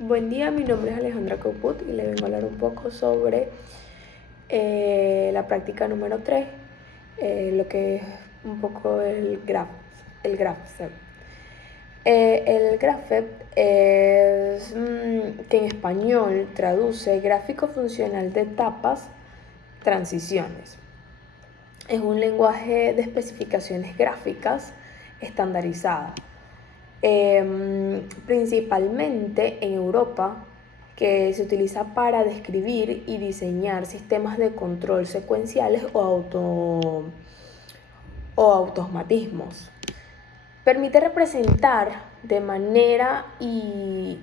Buen día, mi nombre es Alejandra Coput y le vengo a hablar un poco sobre la práctica número 3, lo que es un poco el GraphSep. El GraphSep es que en español traduce gráfico funcional de etapas, transiciones. Es un lenguaje de especificaciones gráficas estandarizada, principalmente en Europa, que se utiliza para describir y diseñar sistemas de control secuenciales o automatismos. Permite representar de manera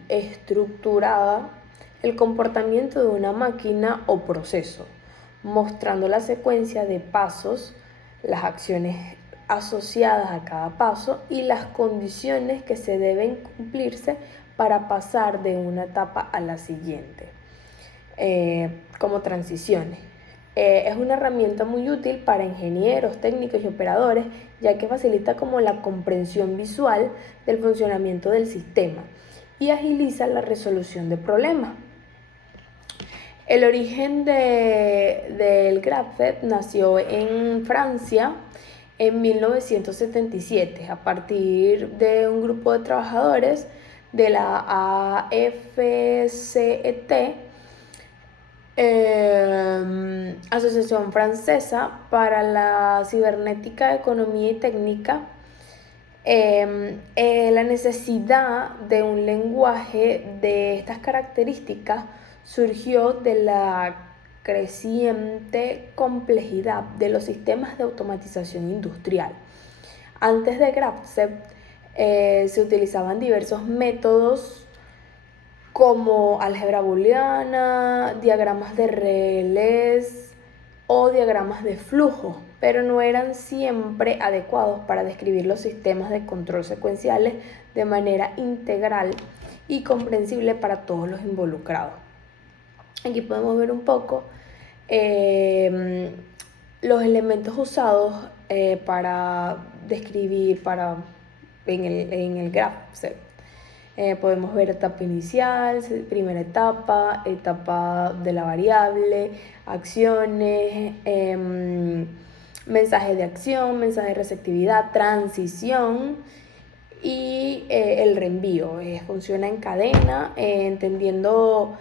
estructurada el comportamiento de una máquina o proceso, mostrando la secuencia de pasos, las acciones asociadas a cada paso y las condiciones que se deben cumplirse para pasar de una etapa a la siguiente, como transiciones. Es una herramienta muy útil para ingenieros, técnicos y operadores, ya que facilita como la comprensión visual del funcionamiento del sistema y agiliza la resolución de problemas. El origen del GraphSep nació en Francia en 1977 a partir de un grupo de trabajadores de la AFCET, Asociación Francesa para la Cibernética, Economía y Técnica. La necesidad de un lenguaje de estas características surgió de la creciente complejidad de los sistemas de automatización industrial. Antes de GraphSep se utilizaban diversos métodos como álgebra booleana, diagramas de relés o diagramas de flujo, pero no eran siempre adecuados para describir los sistemas de control secuenciales de manera integral y comprensible para todos los involucrados. Aquí podemos ver un poco los elementos usados para describir en el GraphSep. Podemos ver etapa inicial, primera etapa, etapa de la variable, acciones, mensaje de acción, mensaje de receptividad, transición y el reenvío. Funciona en cadena, entendiendo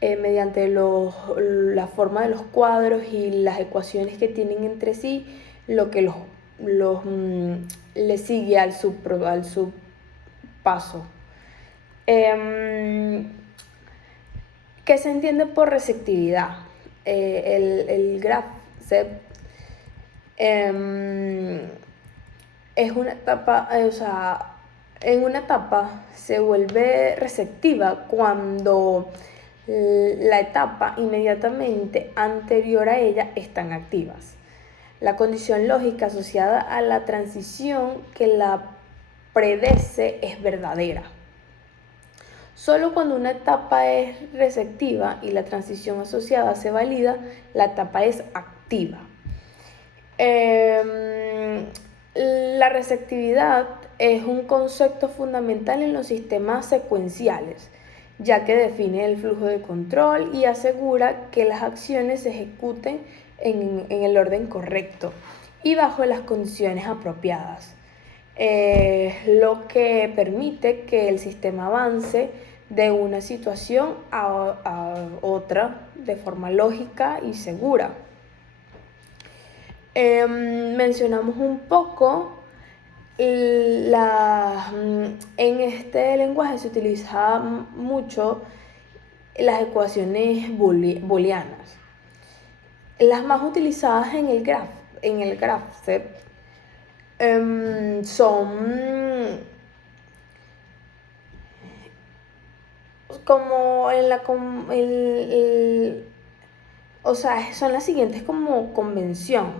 mediante la forma de los cuadros y las ecuaciones que tienen entre sí, lo que le sigue al subpaso. ¿Qué se entiende por receptividad? El GraphSep es una etapa, en una etapa se vuelve receptiva cuando la etapa inmediatamente anterior a ella están activas. La condición lógica asociada a la transición que la predece es verdadera. Solo cuando una etapa es receptiva y la transición asociada se valida, la etapa es activa. La receptividad es un concepto fundamental en los sistemas secuenciales, ya que define el flujo de control y asegura que las acciones se ejecuten en el orden correcto y bajo las condiciones apropiadas, lo que permite que el sistema avance de una situación a otra de forma lógica y segura. Mencionamos un poco en este lenguaje se utiliza mucho las ecuaciones booleanas. Las más utilizadas en el GraphSep son como son las siguientes como convención,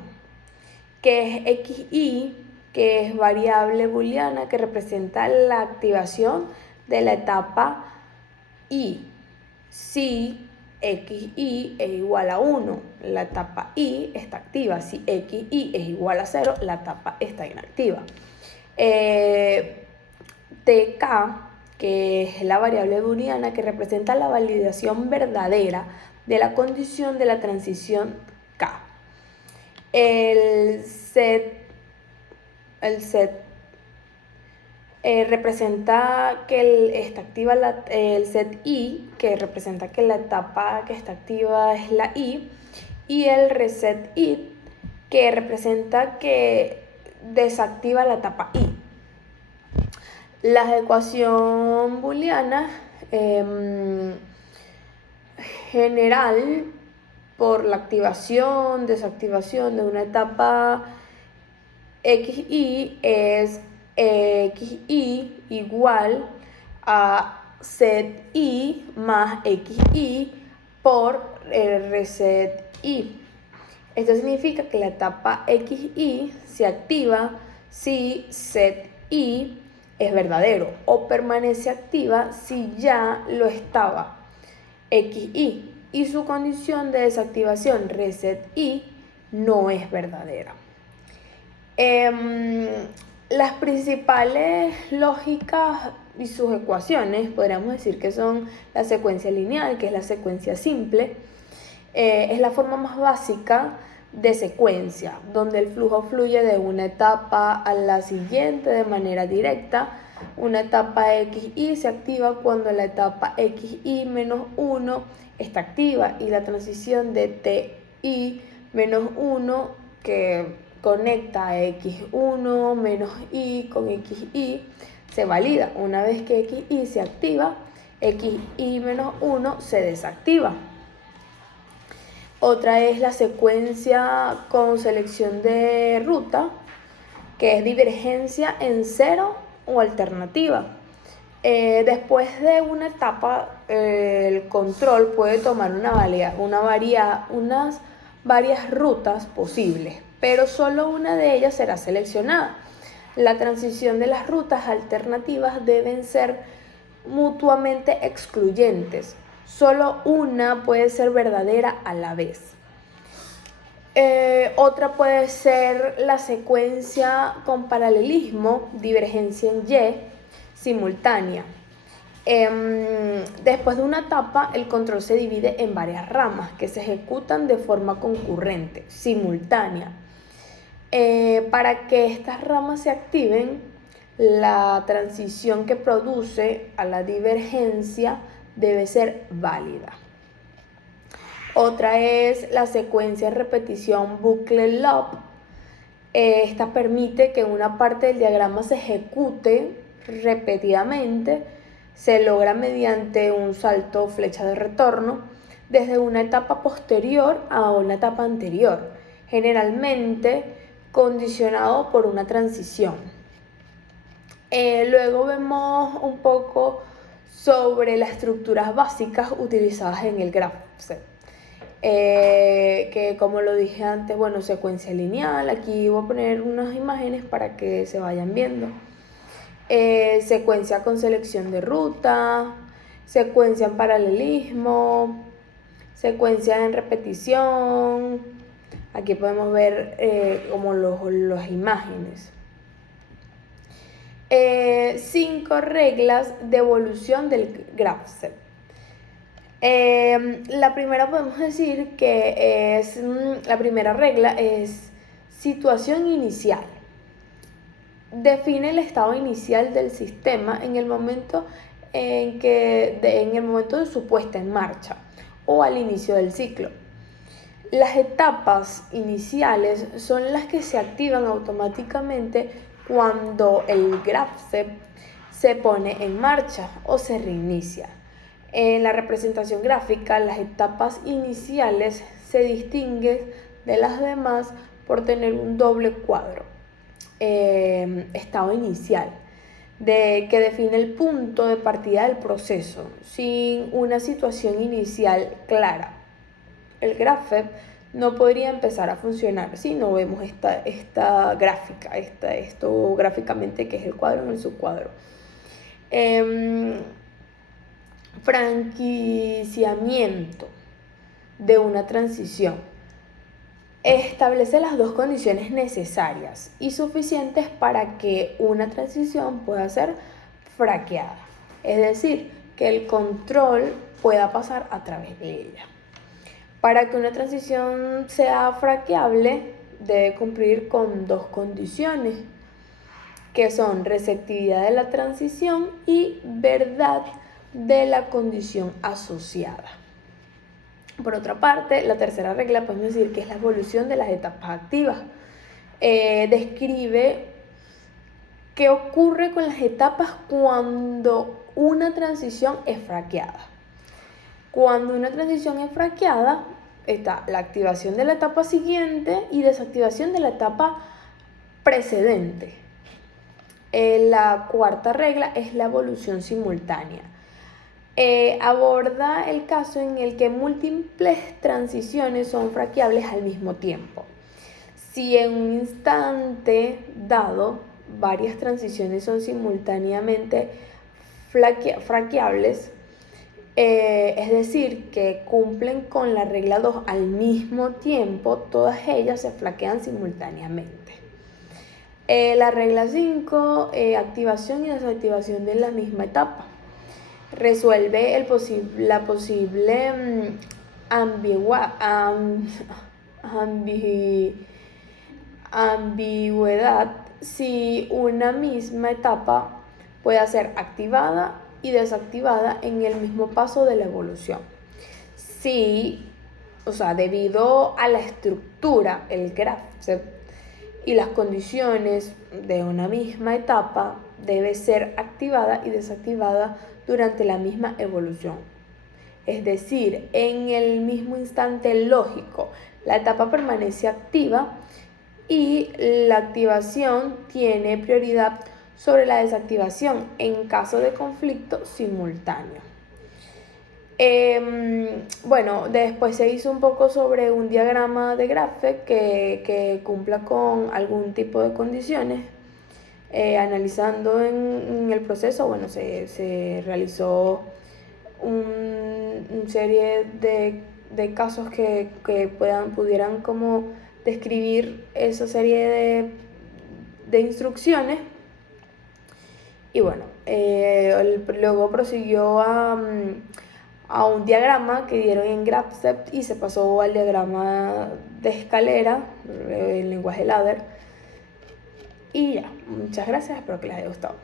que es XY, que es variable booleana que representa la activación de la etapa Y. Si XY es igual a 1, la etapa Y está activa. Si XY es igual a 0, la etapa está inactiva. TK, que es la variable booleana que representa la validación verdadera de la condición de la transición K. El set representa que está activa el set I, que representa que la etapa que está activa es la I, y el reset I, que representa que desactiva la etapa I. La ecuación booleana general por la activación, desactivación de una etapa XI es XI igual a set I más XI por el reset I. Esto significa que la etapa XI se activa si set I es verdadero o permanece activa si ya lo estaba XI y su condición de desactivación reset I no es verdadera. Las principales lógicas y sus ecuaciones podríamos decir que son la secuencia lineal, que es la secuencia simple, es la forma más básica de secuencia, donde el flujo fluye de una etapa a la siguiente de manera directa. Una etapa XI se activa cuando la etapa XI menos 1 está activa y la transición de TI menos 1 que conecta a X1 menos I con XI se valida. Una vez que XI se activa, XI menos 1 se desactiva. Otra es la secuencia con selección de ruta, que es divergencia en cero o alternativa. Después de una etapa, el control puede tomar unas varias rutas posibles, pero solo una de ellas será seleccionada. La transición de las rutas alternativas deben ser mutuamente excluyentes. Solo una puede ser verdadera a la vez. Otra puede ser la secuencia con paralelismo, divergencia en Y, simultánea. Después de una etapa, el control se divide en varias ramas que se ejecutan de forma concurrente, simultánea. Para que estas ramas se activen, la transición que produce a la divergencia debe ser válida. Otra es la secuencia de repetición bucle-loop. Esta permite que una parte del diagrama se ejecute repetidamente. Se logra mediante un salto flecha de retorno desde una etapa posterior a una etapa anterior, generalmente condicionado por una transición. Luego vemos un poco sobre las estructuras básicas utilizadas en el GraphSet. Que como lo dije antes, bueno, secuencia lineal, aquí voy a poner unas imágenes para que se vayan viendo. Secuencia con selección de ruta, secuencia en paralelismo, secuencia en repetición. Aquí podemos ver como las imágenes. 5 reglas de evolución del GraphSet. La primera podemos decir que la primera regla es situación inicial. Define el estado inicial del sistema en el momento de su puesta en marcha o al inicio del ciclo. Las etapas iniciales son las que se activan automáticamente cuando el GraphSet se pone en marcha o se reinicia. En la representación gráfica, las etapas iniciales se distinguen de las demás por tener un doble cuadro, estado inicial, que define el punto de partida del proceso, sin una situación inicial clara. El GraphSet no podría empezar a funcionar si no vemos esta gráfica, esto gráficamente que es el cuadro en el subcuadro. Franquiciamiento de una transición. Establece las dos condiciones necesarias y suficientes para que una transición pueda ser franqueada. es decir, que el control pueda pasar a través de ella. Para que una transición sea fraqueable, debe cumplir con dos condiciones, que son receptividad de la transición y verdad de la condición asociada. Por otra parte, la tercera regla podemos decir que es la evolución de las etapas activas. Describe qué ocurre con las etapas cuando una transición es fraqueada. Cuando una transición es fraqueada, está la activación de la etapa siguiente y desactivación de la etapa precedente. La cuarta regla es la evolución simultánea. Aborda el caso en el que múltiples transiciones son fraqueables al mismo tiempo. Si en un instante dado varias transiciones son simultáneamente fraqueables, es decir, que cumplen con la regla 2 al mismo tiempo, todas ellas se flaquean simultáneamente. La regla 5, activación y desactivación de la misma etapa. Resuelve la posible ambigüedad si una misma etapa puede ser activada y desactivada en el mismo paso de la evolución. Debido a la estructura, el graph y las condiciones de una misma etapa, debe ser activada y desactivada durante la misma evolución. Es decir, en el mismo instante lógico, la etapa permanece activa y la activación tiene prioridad sobre la desactivación en caso de conflicto simultáneo. Después se hizo un poco sobre un diagrama de Graph que cumpla con algún tipo de condiciones. Analizando en el proceso, se realizó una serie de casos que pudieran como describir esa serie de instrucciones. Y luego prosiguió a un diagrama que dieron en GraphCept y se pasó al diagrama de escalera, el lenguaje ladder. Y ya, muchas gracias, espero que les haya gustado.